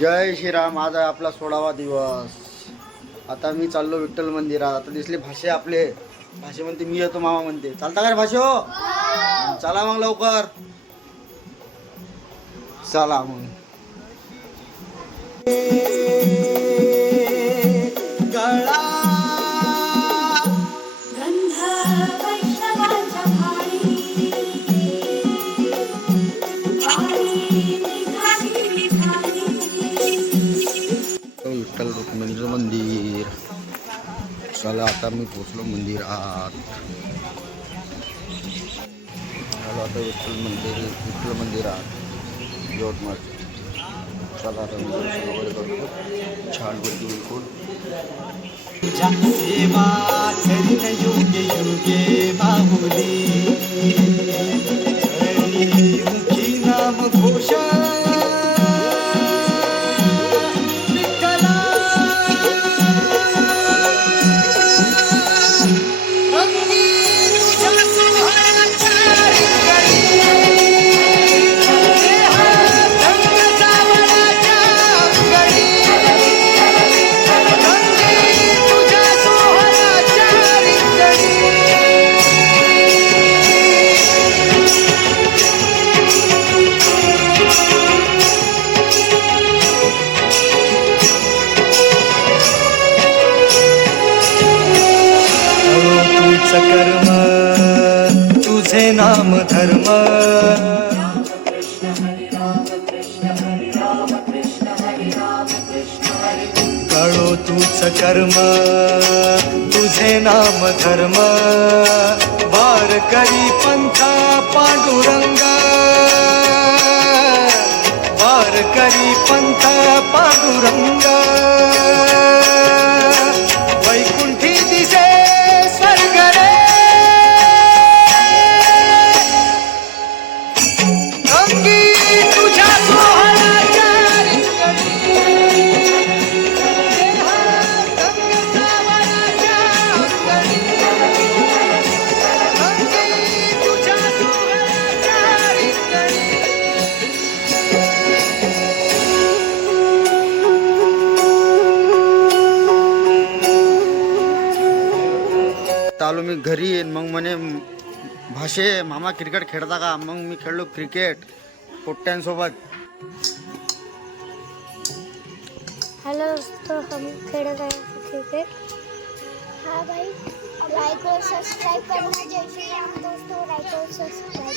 जय श्रीराम. आज आहे आपला 16वा दिवस. आता मी चाललो विठ्ठल मंदिरात. आता दिसले भाषे आपले. भाषे म्हणते मी येतो मामा म्हणते. चालता का रे भाषे हो? चला मग लवकर. चला मग. विठ्ठल रुक्मिणीचं मंदिर. चला आता मी पोचलो मंदिरात. चला आता विठ्ठल मंदिरात यवतमाळ. चला आता मी दर्शन वगैरे करतो छान पैकी विकून. कर्म तुझे नाम धर्म. कळो तूच कर्म तुझे नाम धर्म. वारकरी पंथा पांडुरंग. वारकरी पंथा पांडुरंग. वैकुंठी दिसे स्वर्ग रे. अंगी तुझ्या सोहळ्याच्या रिंगणी. गंगेच्या अंगणी. अंगी तुझ्या सोहळ्याच्या रिंगणी. आलो मी घरी. मग म्हणे भाषे मामा क्रिकेट खेळता का? मग मी खेळलो क्रिकेट पोट्ट्यांसोबत. हेलो दोस्तों, हम खेल रहे हैं क्रिकेट. हाँ भाई, लाइक और सब्सक्राइब करना. जय श्री राम दोस्तों, लाइक और सब्सक्राइब.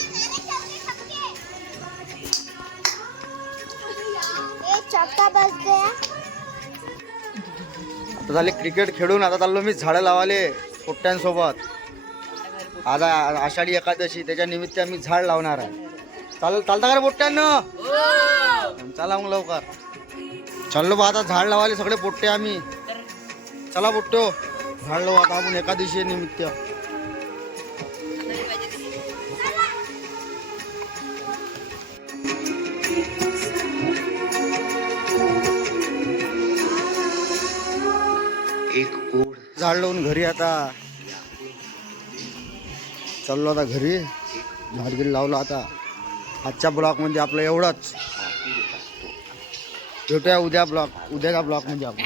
एक चक्का बस गया. आता झाले क्रिकेट खेळून. आता चाललो मी झाडं लावाले पोट्ट्यांसोबत. आज आषाढी एकादशी, त्याच्या निमित्त आम्ही झाड लावणार आहे. चालता का रे पोट्ट्यांना? चला मग लवकर. चाललो बा आता झाड लावाले सगळे पोट्टे आम्ही. चला पोट्ट्यो झाड लावू आता आपण एकादशी निमित्त. झाड लावून घरी आता चाललो. आता घरी झाडगिरी लावलं. आता आजच्या ब्लॉकमध्ये आपलं एवढंच. भेटूया उद्याच्या ब्लॉकमध्ये आपण.